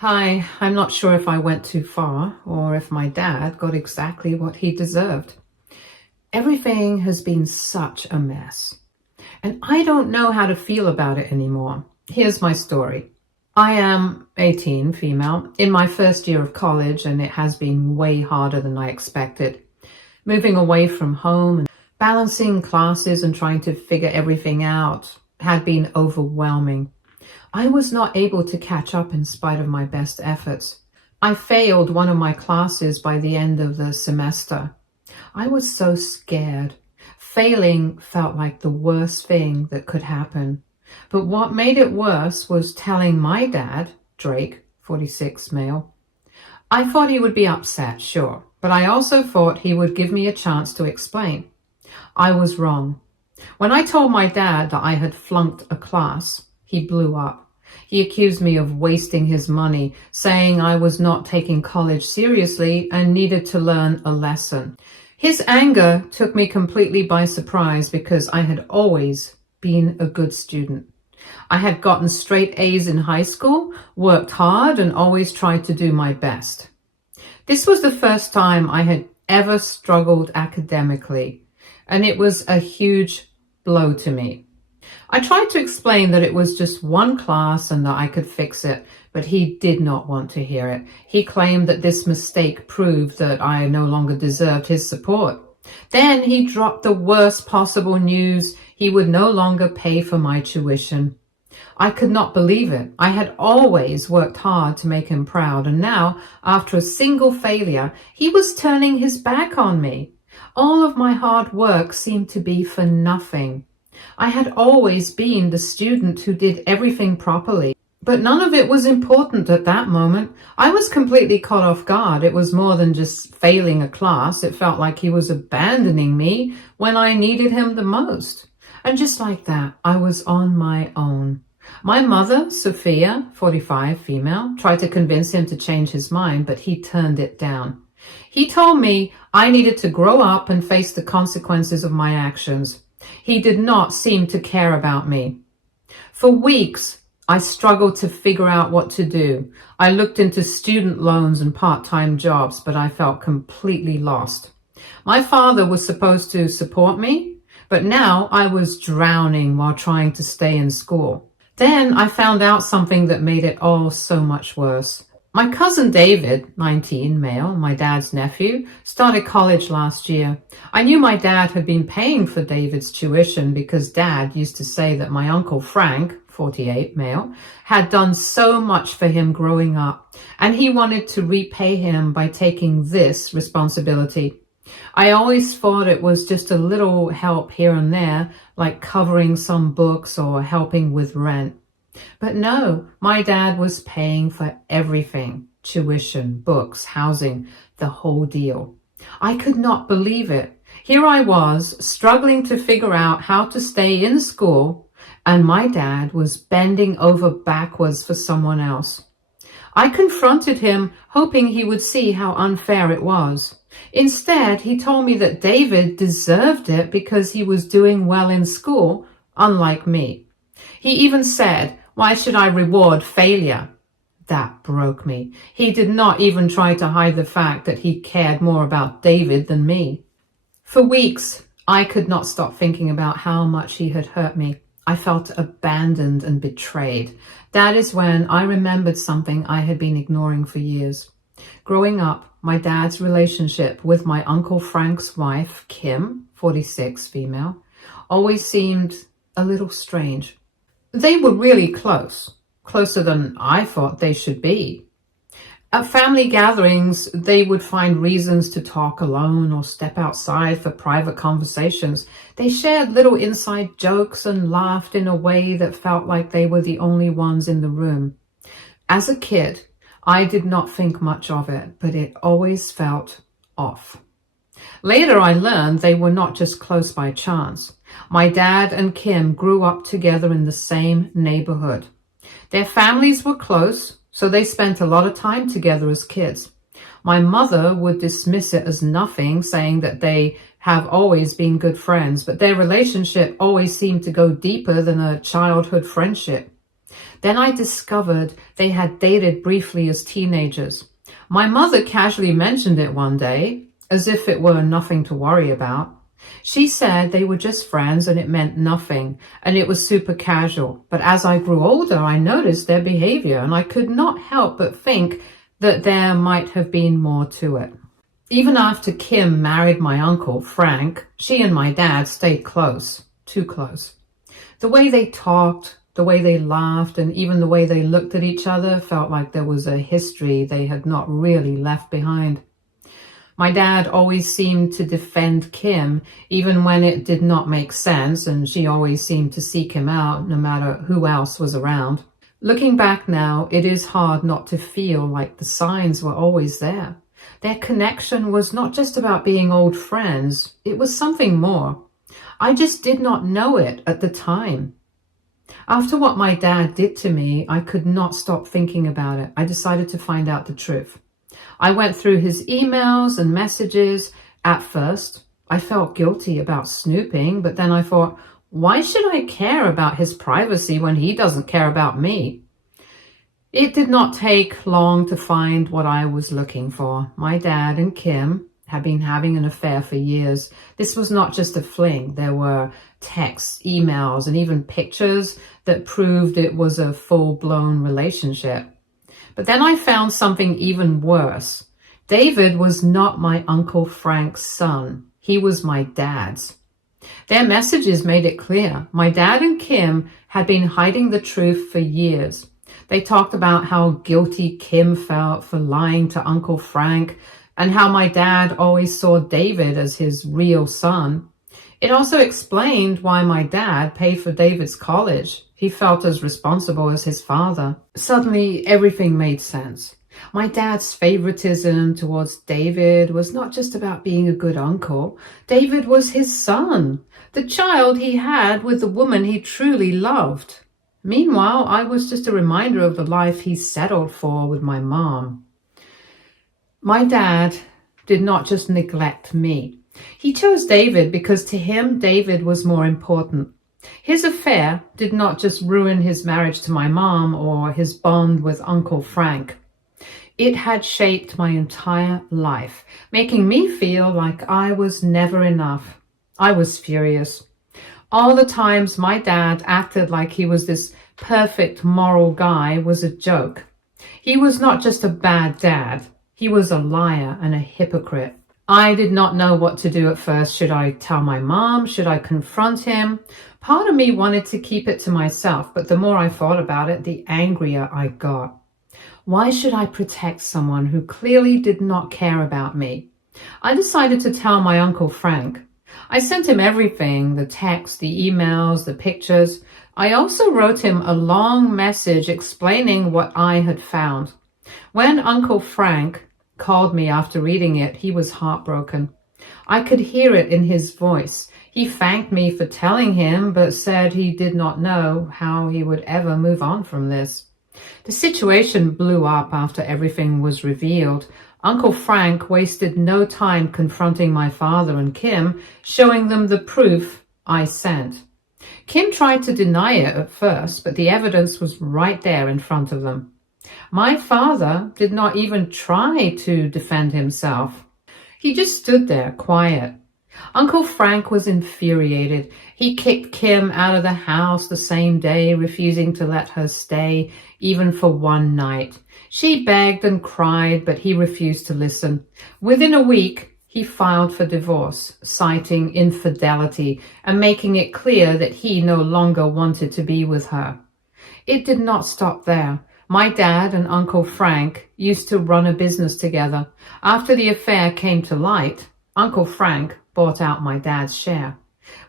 Hi, I'm not sure if I went too far or if my dad got exactly what he deserved. Everything has been such a mess, and I don't know how to feel about it anymore. Here's my story. I am 18, female, in my first year of college, and it has been way harder than I expected. Moving away from home and balancing classes and trying to figure everything out had been overwhelming. I was not able to catch up in spite of my best efforts. I failed one of my classes by the end of the semester. I was so scared. Failing felt like the worst thing that could happen. But what made it worse was telling my dad, Drake, 46 male. I thought he would be upset, sure, but I also thought he would give me a chance to explain. I was wrong. When I told my dad that I had flunked a class, he blew up. He accused me of wasting his money, saying I was not taking college seriously and needed to learn a lesson. His anger took me completely by surprise because I had always been a good student. I had gotten straight A's in high school, worked hard, and always tried to do my best. This was the first time I had ever struggled academically, and it was a huge blow to me. I tried to explain that it was just one class and that I could fix it, but he did not want to hear it. He claimed that this mistake proved that I no longer deserved his support. Then he dropped the worst possible news: he would no longer pay for my tuition. I could not believe it. I had always worked hard to make him proud, and now, after a single failure, he was turning his back on me. All of my hard work seemed to be for nothing. I had always been the student who did everything properly, but none of it was important at that moment. I was completely caught off guard. It was more than just failing a class. It felt like he was abandoning me when I needed him the most. And just like that, I was on my own. My mother, Sophia, 45, female, tried to convince him to change his mind, but he turned it down. He told me I needed to grow up and face the consequences of my actions. He did not seem to care about me. For weeks, I struggled to figure out what to do. I looked into student loans and part-time jobs, but I felt completely lost. My father was supposed to support me, but now I was drowning while trying to stay in school. Then I found out something that made it all so much worse. My cousin David, 19, male, my dad's nephew, started college last year. I knew my dad had been paying for David's tuition because Dad used to say that my uncle Frank, 48, male, had done so much for him growing up, and he wanted to repay him by taking this responsibility. I always thought it was just a little help here and there, like covering some books or helping with rent. But no, my dad was paying for everything: tuition, books, housing, the whole deal. I could not believe it. Here I was, struggling to figure out how to stay in school, and my dad was bending over backwards for someone else. I confronted him, hoping he would see how unfair it was. Instead, he told me that David deserved it because he was doing well in school, unlike me. He even said, "Why should I reward failure?" That broke me. He did not even try to hide the fact that he cared more about David than me. For weeks, I could not stop thinking about how much he had hurt me. I felt abandoned and betrayed. That is when I remembered something I had been ignoring for years. Growing up, my dad's relationship with my Uncle Frank's wife, Kim, 46, female, always seemed a little strange. They were really close, closer than I thought they should be. At family gatherings, they would find reasons to talk alone or step outside for private conversations. They shared little inside jokes and laughed in a way that felt like they were the only ones in the room. As a kid, I did not think much of it, but it always felt off. Later, I learned they were not just close by chance. My dad and Kim grew up together in the same neighborhood. Their families were close, so they spent a lot of time together as kids. My mother would dismiss it as nothing, saying that they have always been good friends, but their relationship always seemed to go deeper than a childhood friendship. Then I discovered they had dated briefly as teenagers. My mother casually mentioned it one day, as if it were nothing to worry about. She said they were just friends and it meant nothing, and it was super casual. But as I grew older, I noticed their behavior, and I could not help but think that there might have been more to it. Even after Kim married my uncle, Frank, she and my dad stayed close, too close. The way they talked, the way they laughed, and even the way they looked at each other felt like there was a history they had not really left behind. My dad always seemed to defend Kim, even when it did not make sense, and she always seemed to seek him out, no matter who else was around. Looking back now, it is hard not to feel like the signs were always there. Their connection was not just about being old friends, it was something more. I just did not know it at the time. After what my dad did to me, I could not stop thinking about it. I decided to find out the truth. I went through his emails and messages. At first, I felt guilty about snooping, but then I thought, why should I care about his privacy when he doesn't care about me? It did not take long to find what I was looking for. My dad and Kim had been having an affair for years. This was not just a fling. There were texts, emails, and even pictures that proved it was a full-blown relationship. But then I found something even worse. David was not my Uncle Frank's son. He was my dad's. Their messages made it clear. My dad and Kim had been hiding the truth for years. They talked about how guilty Kim felt for lying to Uncle Frank, and how my dad always saw David as his real son. It also explained why my dad paid for David's college. He felt as responsible as his father. Suddenly, everything made sense. My dad's favoritism towards David was not just about being a good uncle. David was his son, the child he had with the woman he truly loved. Meanwhile, I was just a reminder of the life he settled for with my mom. My dad did not just neglect me. He chose David because to him, David was more important. His affair did not just ruin his marriage to my mom or his bond with Uncle Frank. It had shaped my entire life, making me feel like I was never enough. I was furious. All the times my dad acted like he was this perfect moral guy was a joke. He was not just a bad dad. He was a liar and a hypocrite. I did not know what to do at first. Should I tell my mom? Should I confront him? Part of me wanted to keep it to myself, but the more I thought about it, the angrier I got. Why should I protect someone who clearly did not care about me? I decided to tell my Uncle Frank. I sent him everything, the texts, the emails, the pictures. I also wrote him a long message explaining what I had found. When Uncle Frank called me after reading it, he was heartbroken. I could hear it in his voice. He thanked me for telling him, but said he did not know how he would ever move on from this. The situation blew up after everything was revealed. Uncle Frank wasted no time confronting my father and Kim, showing them the proof I sent. Kim tried to deny it at first, but the evidence was right there in front of them. My father did not even try to defend himself. He just stood there, quiet. Uncle Frank was infuriated. He kicked Kim out of the house the same day, refusing to let her stay, even for one night. She begged and cried, but he refused to listen. Within a week, he filed for divorce, citing infidelity and making it clear that he no longer wanted to be with her. It did not stop there. My dad and Uncle Frank used to run a business together. After the affair came to light, Uncle Frank bought out my dad's share.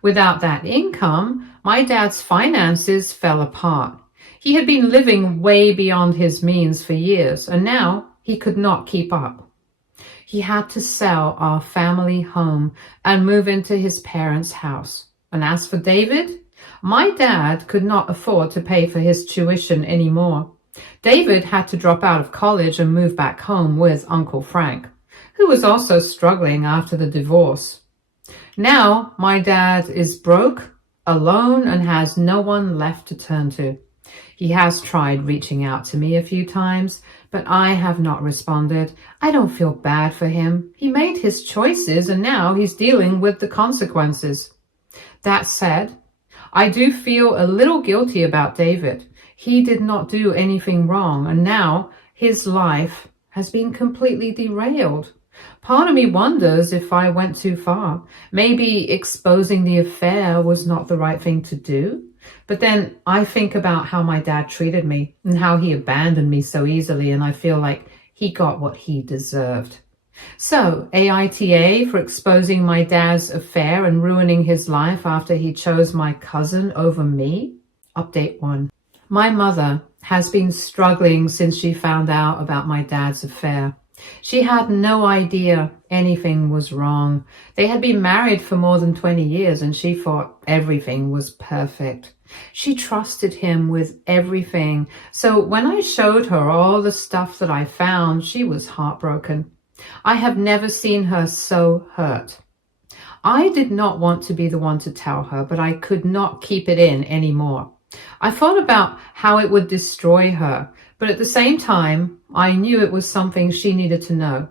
Without that income, my dad's finances fell apart. He had been living way beyond his means for years, and now he could not keep up. He had to sell our family home and move into his parents' house. And as for David, my dad could not afford to pay for his tuition anymore. David had to drop out of college and move back home with Uncle Frank, who was also struggling after the divorce. Now, my dad is broke, alone, and has no one left to turn to. He has tried reaching out to me a few times, but I have not responded. I don't feel bad for him. He made his choices and now he's dealing with the consequences. That said, I do feel a little guilty about David. He did not do anything wrong, and now his life has been completely derailed. Part of me wonders if I went too far. Maybe exposing the affair was not the right thing to do. But then I think about how my dad treated me and how he abandoned me so easily, and I feel like he got what he deserved. So, aita for exposing my dad's affair and ruining his life after he chose my cousin over me. Update 1. My mother has been struggling since she found out about my dad's affair. She had no idea anything was wrong. They had been married for more than 20 years and she thought everything was perfect. She trusted him with everything. So when I showed her all the stuff that I found, she was heartbroken. I have never seen her so hurt. I did not want to be the one to tell her, but I could not keep it in anymore. I thought about how it would destroy her, but at the same time, I knew it was something she needed to know.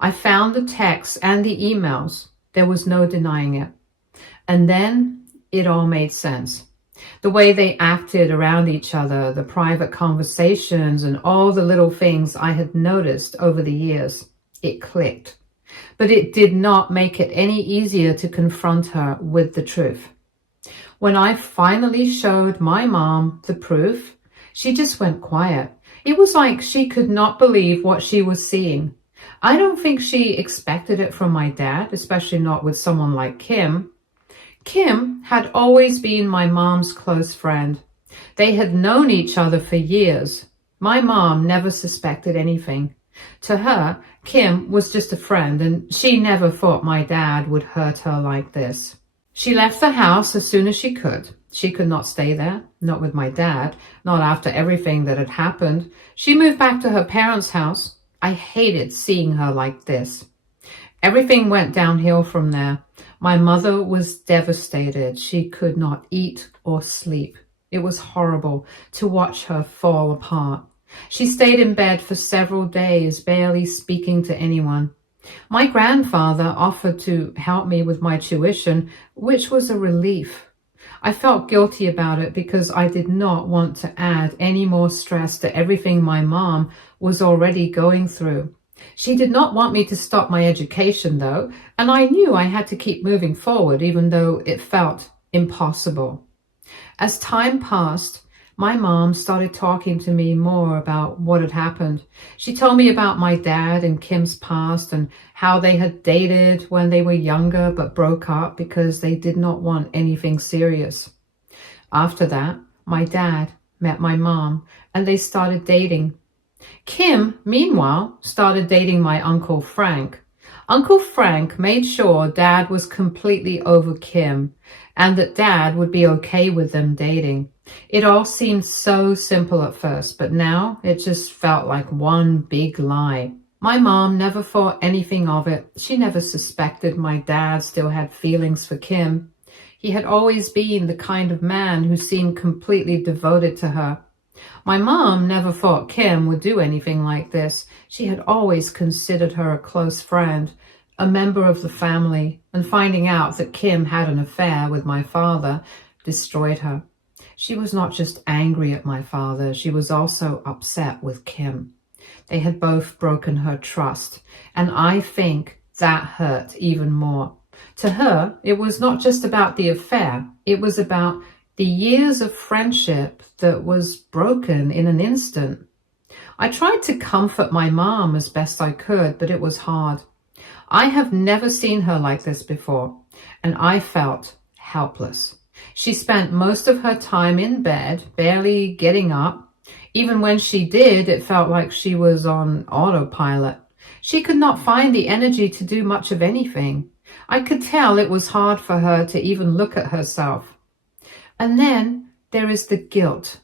I found the texts and the emails. There was no denying it. And then it all made sense. The way they acted around each other, the private conversations, and all the little things I had noticed over the years. It clicked. But it did not make it any easier to confront her with the truth. When I finally showed my mom the proof, she just went quiet. It was like she could not believe what she was seeing. I don't think she expected it from my dad, especially not with someone like Kim. Kim had always been my mom's close friend. They had known each other for years. My mom never suspected anything. To her, Kim was just a friend, and she never thought my dad would hurt her like this. She left the house as soon as she could. She could not stay there, not with my dad, not after everything that had happened. She moved back to her parents' house. I hated seeing her like this. Everything went downhill from there. My mother was devastated. She could not eat or sleep. It was horrible to watch her fall apart. She stayed in bed for several days, barely speaking to anyone. My grandfather offered to help me with my tuition, which was a relief. I felt guilty about it because I did not want to add any more stress to everything my mom was already going through. She did not want me to stop my education, though, and I knew I had to keep moving forward, even though it felt impossible. As time passed, my mom started talking to me more about what had happened. She told me about my dad and Kim's past and how they had dated when they were younger but broke up because they did not want anything serious. After that, my dad met my mom and they started dating. Kim, meanwhile, started dating my Uncle Frank. Uncle Frank made sure Dad was completely over Kim and that Dad would be okay with them dating. It all seemed so simple at first, but now it just felt like one big lie. My mom never thought anything of it. She never suspected my dad still had feelings for Kim. He had always been the kind of man who seemed completely devoted to her. My mom never thought Kim would do anything like this. She had always considered her a close friend, a member of the family, and finding out that Kim had an affair with my father destroyed her. She was not just angry at my father, she was also upset with Kim. They had both broken her trust, and I think that hurt even more. To her, it was not just about the affair, it was about the years of friendship that was broken in an instant. I tried to comfort my mom as best I could, but it was hard. I have never seen her like this before, and I felt helpless. She spent most of her time in bed, barely getting up. Even when she did, it felt like she was on autopilot. She could not find the energy to do much of anything. I could tell it was hard for her to even look at herself. And then there is the guilt.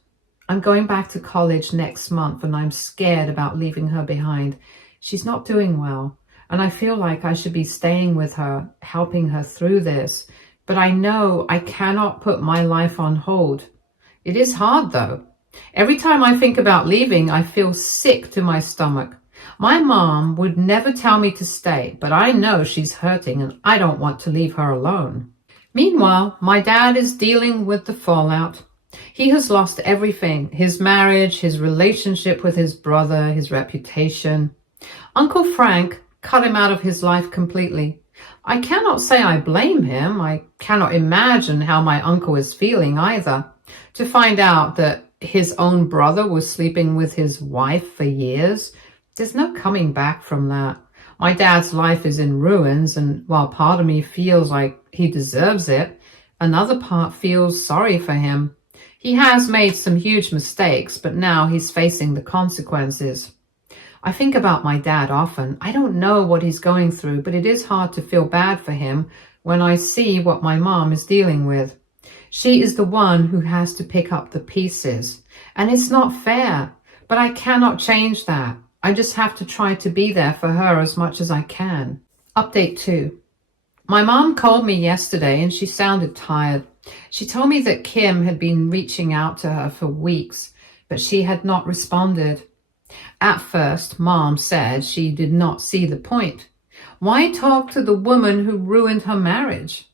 I'm going back to college next month and I'm scared about leaving her behind. She's not doing well, and I feel like I should be staying with her, helping her through this. But I know I cannot put my life on hold. It is hard though. Every time I think about leaving, I feel sick to my stomach. My mom would never tell me to stay, but I know she's hurting and I don't want to leave her alone. Meanwhile, my dad is dealing with the fallout. He has lost everything: his marriage, his relationship with his brother, his reputation. Uncle Frank cut him out of his life completely. I cannot say I blame him. I cannot imagine how my uncle is feeling either. To find out that his own brother was sleeping with his wife for years, there's no coming back from that. My dad's life is in ruins, and while part of me feels like he deserves it, another part feels sorry for him. He has made some huge mistakes, but now he's facing the consequences. I think about my dad often. I don't know what he's going through, but it is hard to feel bad for him when I see what my mom is dealing with. She is the one who has to pick up the pieces, and it's not fair, but I cannot change that. I just have to try to be there for her as much as I can. Update 2. My mom called me yesterday and she sounded tired. She told me that Kim had been reaching out to her for weeks, but she had not responded. At first, Mom said she did not see the point. Why talk to the woman who ruined her marriage?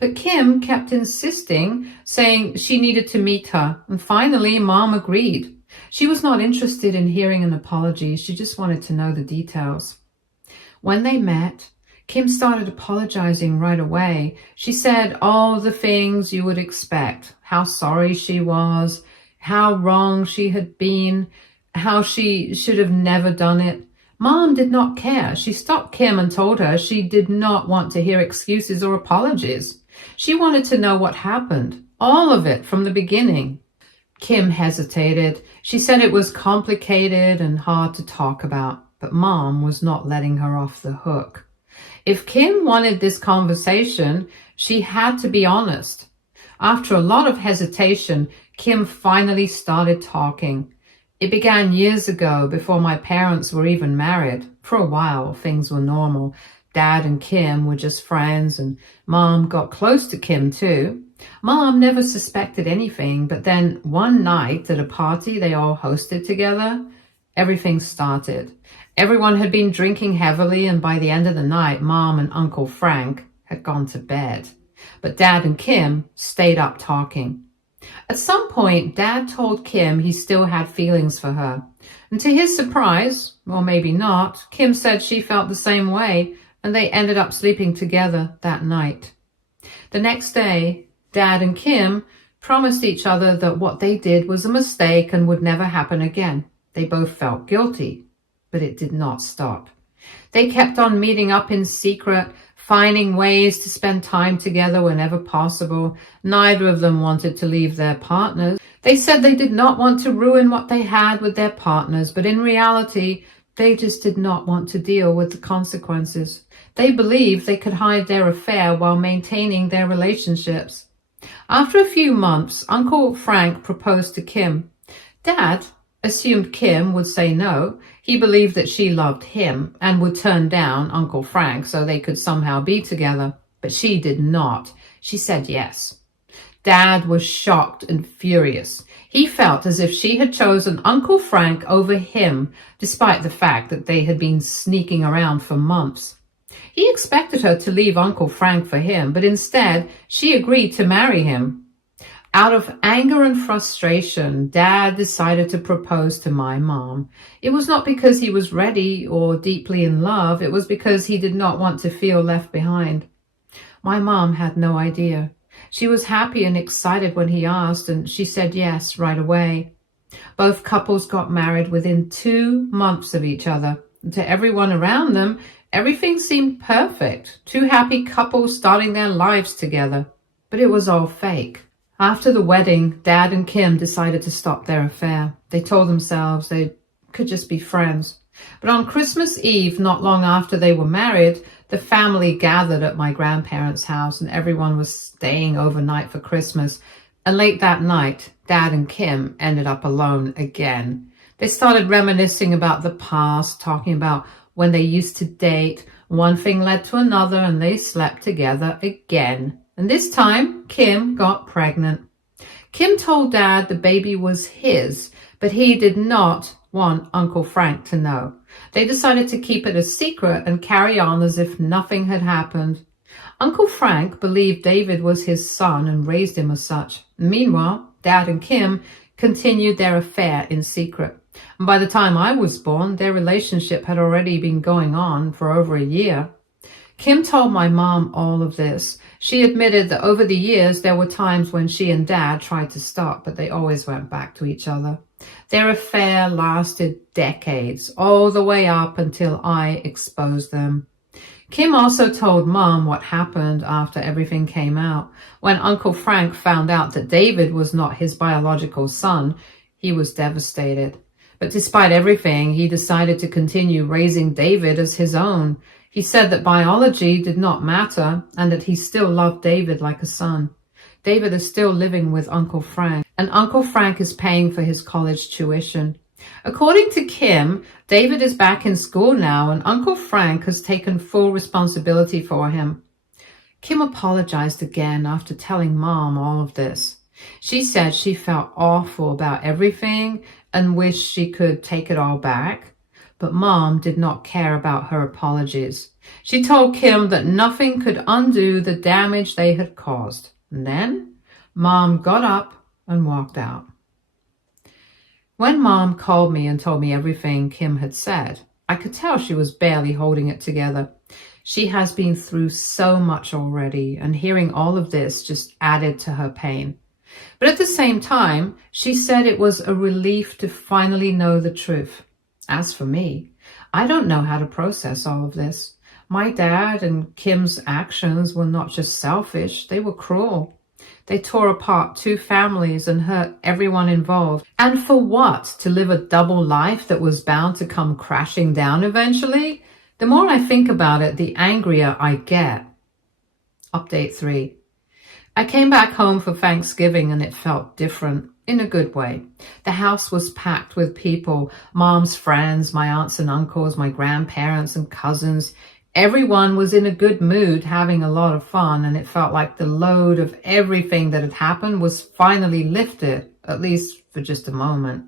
But Kim kept insisting, saying she needed to meet her, and finally Mom agreed. She was not interested in hearing an apology. She just wanted to know the details. When they met, Kim started apologizing right away. She said all the things you would expect: how sorry she was, how wrong she had been, how she should have never done it. Mom did not care. She stopped Kim and told her she did not want to hear excuses or apologies. She wanted to know what happened, all of it from the beginning. Kim hesitated. She said it was complicated and hard to talk about, but Mom was not letting her off the hook. If Kim wanted this conversation, she had to be honest. After a lot of hesitation, Kim finally started talking. It began years ago, before my parents were even married. For a while, things were normal. Dad and Kim were just friends, and Mom got close to Kim too. Mom never suspected anything, but then one night at a party they all hosted together, everything started. Everyone had been drinking heavily, and by the end of the night, Mom and Uncle Frank had gone to bed. But Dad and Kim stayed up talking. At some point, Dad told Kim he still had feelings for her. And to his surprise, or maybe not, Kim said she felt the same way, and they ended up sleeping together that night. The next day, Dad and Kim promised each other that what they did was a mistake and would never happen again. They both felt guilty, but it did not stop. They kept on meeting up in secret, finding ways to spend time together whenever possible. Neither of them wanted to leave their partners. They said they did not want to ruin what they had with their partners, but in reality, they just did not want to deal with the consequences. They believed they could hide their affair while maintaining their relationships. After a few months, Uncle Frank proposed to Kim. Dad assumed Kim would say no. He believed that she loved him and would turn down Uncle Frank so they could somehow be together. But she did not. She said yes. Dad was shocked and furious. He felt as if she had chosen Uncle Frank over him, despite the fact that they had been sneaking around for months. He expected her to leave Uncle Frank for him, but instead she agreed to marry him. Out of anger and frustration, Dad decided to propose to my mom. It was not because he was ready or deeply in love. It was because he did not want to feel left behind. My mom had no idea. She was happy and excited when he asked, and she said yes right away. Both couples got married within 2 months of each other. And to everyone around them, everything seemed perfect. 2 happy couples starting their lives together. But it was all fake. After the wedding, Dad and Kim decided to stop their affair. They told themselves they could just be friends. But on Christmas Eve, not long after they were married, the family gathered at my grandparents' house and everyone was staying overnight for Christmas. And late that night, Dad and Kim ended up alone again. They started reminiscing about the past, talking about when they used to date. One thing led to another and they slept together again. And this time, Kim got pregnant. Kim told Dad the baby was his, but he did not want Uncle Frank to know. They decided to keep it a secret and carry on as if nothing had happened. Uncle Frank believed David was his son and raised him as such. Meanwhile, Dad and Kim continued their affair in secret. And by the time I was born, their relationship had already been going on for over a year. Kim told my mom all of this. She admitted that over the years there were times when she and Dad tried to stop, but they always went back to each other. Their affair lasted decades, all the way up until I exposed them. Kim also told Mom what happened after everything came out. When Uncle Frank found out that David was not his biological son, he was devastated. But despite everything, he decided to continue raising David as his own. He said that biology did not matter and that he still loved David like a son. David is still living with Uncle Frank, and Uncle Frank is paying for his college tuition. According to Kim, David is back in school now, and Uncle Frank has taken full responsibility for him. Kim apologized again after telling Mom all of this. She said she felt awful about everything and wished she could take it all back. But Mom did not care about her apologies. She told Kim that nothing could undo the damage they had caused. And then Mom got up and walked out. When Mom called me and told me everything Kim had said, I could tell she was barely holding it together. She has been through so much already, and hearing all of this just added to her pain. But at the same time, she said it was a relief to finally know the truth. As for me, I don't know how to process all of this. My dad and Kim's actions were not just selfish, they were cruel. They tore apart two families and hurt everyone involved. And for what? To live a double life that was bound to come crashing down eventually? The more I think about it, the angrier I get. Update 3. I came back home for Thanksgiving and it felt different, in a good way. The house was packed with people, Mom's friends, my aunts and uncles, my grandparents and cousins. Everyone was in a good mood, having a lot of fun, and it felt like the load of everything that had happened was finally lifted, at least for just a moment.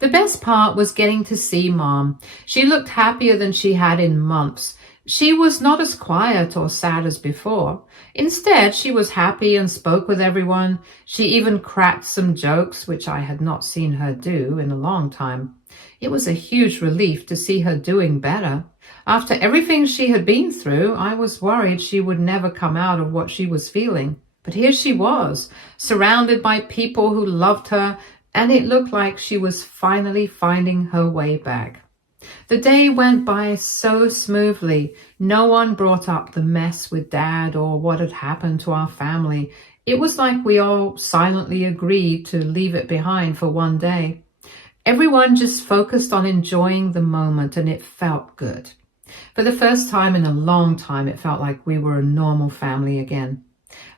The best part was getting to see Mom. She looked happier than she had in months. She was not as quiet or sad as before. Instead, she was happy and spoke with everyone. She even cracked some jokes, which I had not seen her do in a long time. It was a huge relief to see her doing better. After everything she had been through, I was worried she would never come out of what she was feeling. But here she was, surrounded by people who loved her, and it looked like she was finally finding her way back. The day went by so smoothly. No one brought up the mess with Dad or what had happened to our family. It was like we all silently agreed to leave it behind for one day. Everyone just focused on enjoying the moment, and it felt good. For the first time in a long time, it felt like we were a normal family again.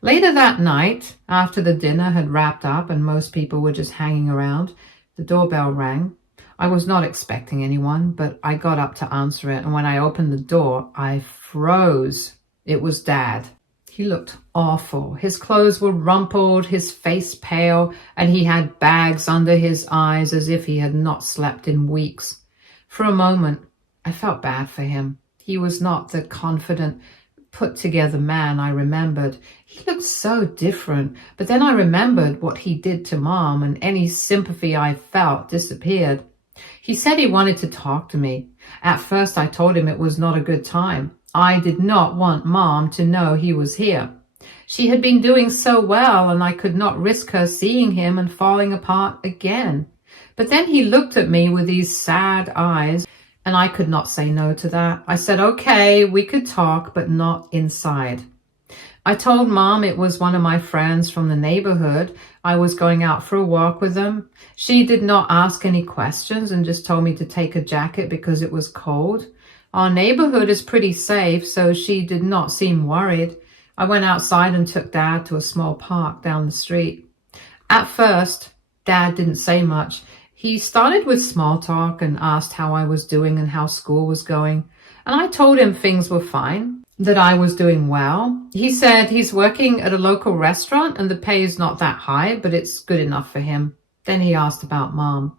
Later that night, after the dinner had wrapped up and most people were just hanging around, the doorbell rang. I was not expecting anyone, but I got up to answer it, and when I opened the door, I froze. It was Dad. He looked awful. His clothes were rumpled, his face pale, and he had bags under his eyes as if he had not slept in weeks. For a moment, I felt bad for him. He was not the confident, put-together man I remembered. He looked so different, but then I remembered what he did to Mom, and any sympathy I felt disappeared. He said he wanted to talk to me. At first, I told him it was not a good time. I did not want Mom to know he was here. She had been doing so well, and I could not risk her seeing him and falling apart again. But then he looked at me with these sad eyes, and I could not say no to that. I said, okay, we could talk, but not inside. I told Mom it was one of my friends from the neighborhood. I was going out for a walk with them. She did not ask any questions and just told me to take a jacket because it was cold. Our neighborhood is pretty safe, so she did not seem worried. I went outside and took Dad to a small park down the street. At first, Dad didn't say much. He started with small talk and asked how I was doing and how school was going. And I told him things were fine. that I was doing well. He said he's working at a local restaurant and the pay is not that high, but it's good enough for him. Then he asked about Mom.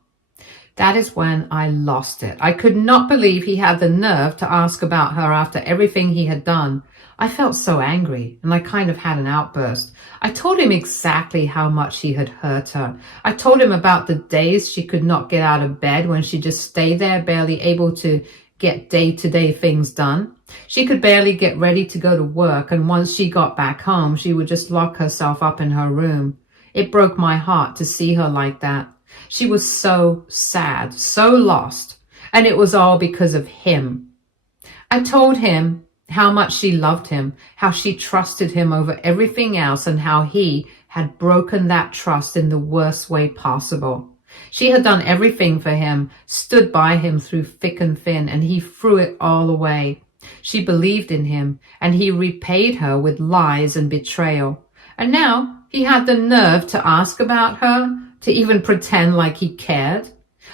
That is when I lost it. I could not believe he had the nerve to ask about her after everything he had done. I felt so angry and I kind of had an outburst. I told him exactly how much he had hurt her. I told him about the days she could not get out of bed when she just stayed there, barely able to get day-to-day things done. She could barely get ready to go to work, and once she got back home, she would just lock herself up in her room. It broke my heart to see her like that. She was so sad, so lost, and it was all because of him. I told him how much she loved him, how she trusted him over everything else, and how he had broken that trust in the worst way possible. She had done everything for him, stood by him through thick and thin, and he threw it all away. She believed in him, and he repaid her with lies and betrayal. And now he had the nerve to ask about her, to even pretend like he cared.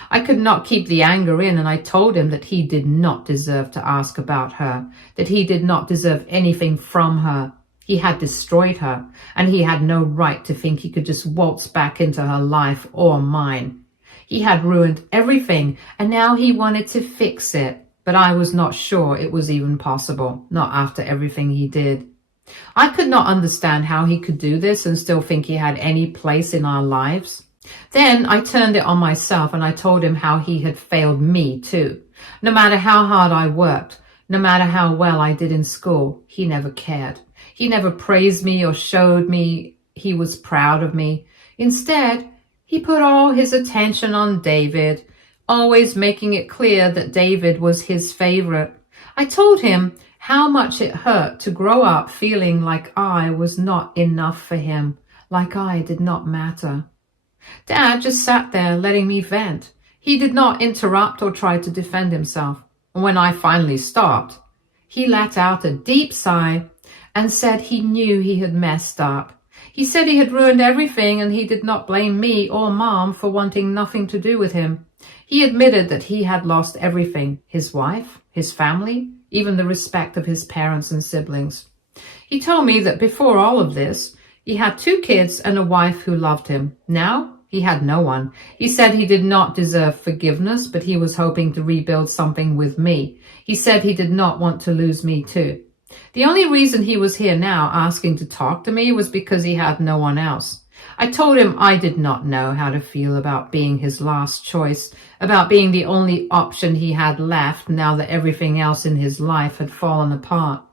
I could not keep the anger in, and I told him that he did not deserve to ask about her, that he did not deserve anything from her. He had destroyed her, and he had no right to think he could just waltz back into her life or mine. He had ruined everything, and now he wanted to fix it. But I was not sure it was even possible, not after everything he did. I could not understand how he could do this and still think he had any place in our lives. Then I turned it on myself and I told him how he had failed me too. No matter how hard I worked, no matter how well I did in school, he never cared. He never praised me or showed me he was proud of me. Instead, he put all his attention on David, always making it clear that David was his favorite. I told him how much it hurt to grow up feeling like I was not enough for him, like I did not matter. Dad just sat there letting me vent. He did not interrupt or try to defend himself. When I finally stopped, he let out a deep sigh and said he knew he had messed up. He said he had ruined everything and he did not blame me or Mom for wanting nothing to do with him. He admitted that he had lost everything, his wife, his family, even the respect of his parents and siblings. He told me that before all of this, he had 2 kids and a wife who loved him. Now, he had no one. He said he did not deserve forgiveness, but he was hoping to rebuild something with me. He said he did not want to lose me too. The only reason he was here now asking to talk to me was because he had no one else. I told him I did not know how to feel about being his last choice, about being the only option he had left now that everything else in his life had fallen apart.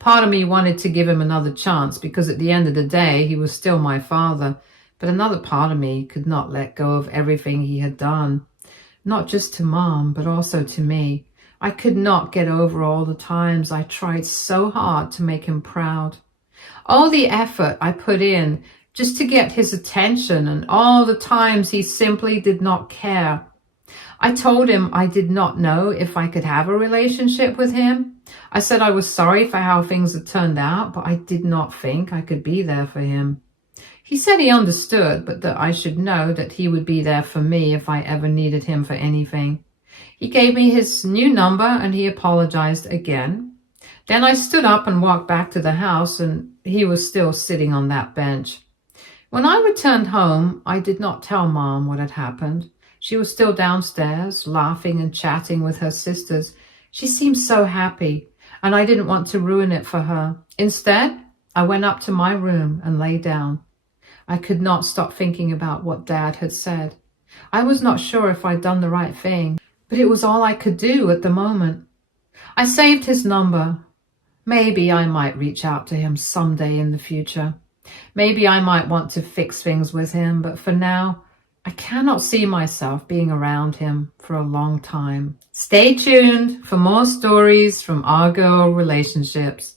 Part of me wanted to give him another chance because at the end of the day, he was still my father. But another part of me could not let go of everything he had done. Not just to Mom, but also to me. I could not get over all the times I tried so hard to make him proud. All the effort I put in just to get his attention and all the times he simply did not care. I told him I did not know if I could have a relationship with him. I said I was sorry for how things had turned out, but I did not think I could be there for him. He said he understood, but that I should know that he would be there for me if I ever needed him for anything. He gave me his new number and he apologized again. Then I stood up and walked back to the house and he was still sitting on that bench. When I returned home, I did not tell Mom what had happened. She was still downstairs, laughing and chatting with her sisters. She seemed so happy, and I didn't want to ruin it for her. Instead, I went up to my room and lay down. I could not stop thinking about what Dad had said. I was not sure if I'd done the right thing, but it was all I could do at the moment. I saved his number. Maybe I might reach out to him someday in the future. Maybe I might want to fix things with him, but for now, I cannot see myself being around him for a long time. Stay tuned for more stories from our girl relationships.